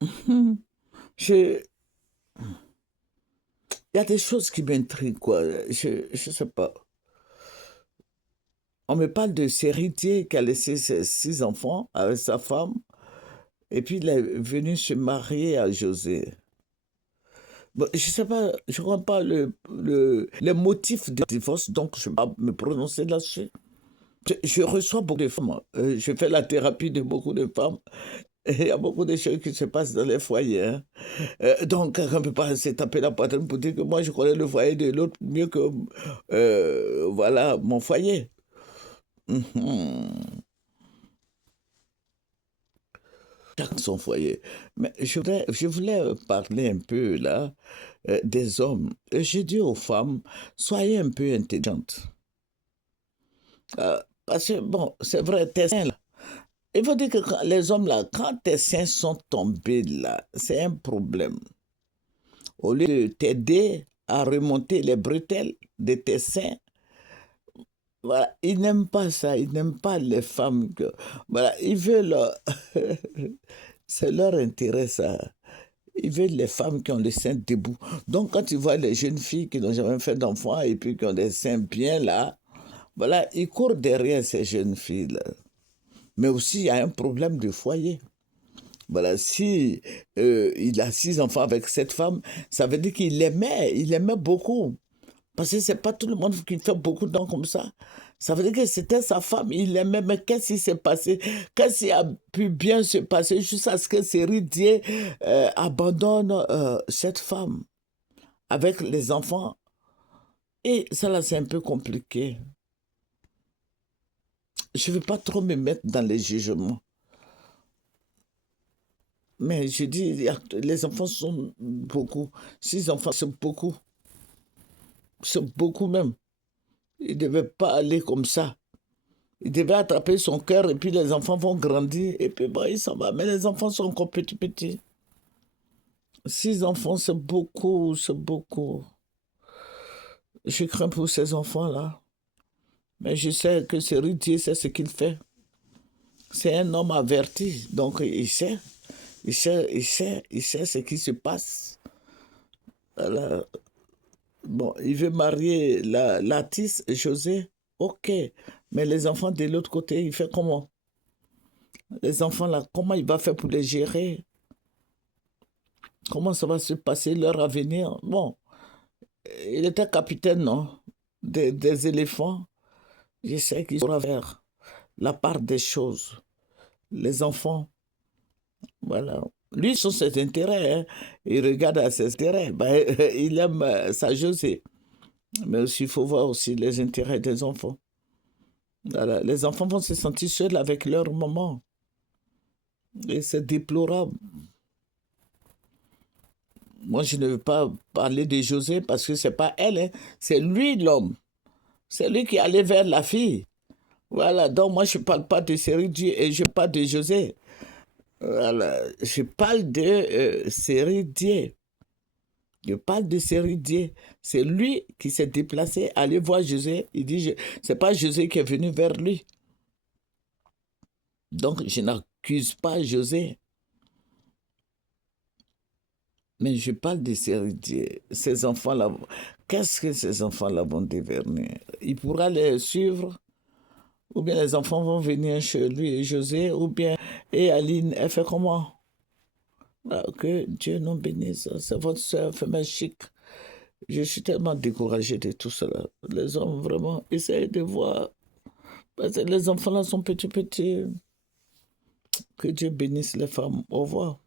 Hmm. Je- Il y a des choses qui m'intriguent, quoi. Je sais pas. On me parle de ce héritier qui a laissé ses 6 enfants avec sa femme, et puis il est venu se marier à José. Bon, je sais pas, je vois pas les motifs de divorce, donc je ne vais pas me prononcer là-dessus. Je reçois beaucoup de femmes. Je fais la thérapie de beaucoup de femmes. Et il y a beaucoup de choses qui se passent dans les foyers, hein. Donc, on ne peut pas se taper la poitrine pour dire que moi, je connais le foyer de l'autre mieux que voilà, mon foyer. Mhm. Chacun son foyer. Mais je voulais parler un peu là des hommes. J'ai dit aux femmes, soyez un peu intelligentes. Parce que, bon, c'est vrai, tes seins, là. Il faut dire que les hommes, là, quand tes seins sont tombés, là, c'est un problème. Au lieu de t'aider à remonter les bretelles de tes seins, voilà, ils n'aiment pas ça, ils n'aiment pas les femmes. Voilà, ils veulent, c'est leur intérêt, ça. Ils veulent les femmes qui ont les seins debout. Donc, quand tu vois les jeunes filles qui n'ont jamais fait d'enfant et puis qui ont des seins bien là, voilà, ils courent derrière ces jeunes filles-là. Mais aussi, il y a un problème de foyer. Voilà, si il a 6 enfants avec cette femme, ça veut dire il aimait beaucoup. Parce que c'est pas tout le monde qui fait beaucoup de dents comme ça. Ça veut dire que c'était sa femme, il l'aimait, mais qu'est-ce qui s'est passé? Qu'est-ce qui a pu bien se passer jusqu'à ce que Céridie abandonne cette femme avec les enfants? Et ça là, c'est un peu compliqué. Je ne veux pas trop me mettre dans les jugements. Mais je dis, les enfants sont beaucoup. 6 enfants, c'est beaucoup. C'est beaucoup même. Il ne devait pas aller comme ça. Il devait attraper son cœur et puis les enfants vont grandir et puis bon, il s'en va. Mais les enfants sont encore petits, petits. 6 enfants, c'est beaucoup, c'est beaucoup. Je crains pour ces enfants-là. Mais je sais que c'est Rudier, c'est ce qu'il fait. C'est un homme averti, donc il sait ce qui se passe. Voilà. Bon, il veut marier la Tis, José, ok. Mais les enfants de l'autre côté, il fait comment? Les enfants là, comment il va faire pour les gérer? Comment ça va se passer leur avenir? Bon, il était capitaine, non? Des éléphants. Je sais qu'il saura faire la part des choses. Les enfants, voilà. Lui, sur ses intérêts, hein. Il regarde à ses intérêts. Ben, il aime sa José. Mais aussi, il faut voir aussi les intérêts des enfants. Voilà. Les enfants vont se sentir seuls avec leur maman. Et c'est déplorable. Moi, je ne veux pas parler de José parce que c'est pas elle, hein. C'est lui l'homme. C'est lui qui allait vers la fille. Voilà, donc moi je ne parle pas de Série et je parle de José. Voilà, je parle de Série. Je parle de Série. C'est lui qui s'est déplacé, aller voir José. Il dit, c'est pas José qui est venu vers lui. Donc je n'accuse pas José, mais je parle de Série. Ces enfants-là, qu'est-ce que ces enfants-là vont devenir? Il pourra les suivre, ou bien les enfants vont venir chez lui et José, ou bien, et Aline, elle fait comment? Ah, que Dieu nous bénisse. C'est votre soeur femelle chic. Je suis tellement découragé de tout cela. Les hommes, vraiment, essayent de voir. Parce que les enfants là sont petits, petits. Que Dieu bénisse les femmes. Au revoir.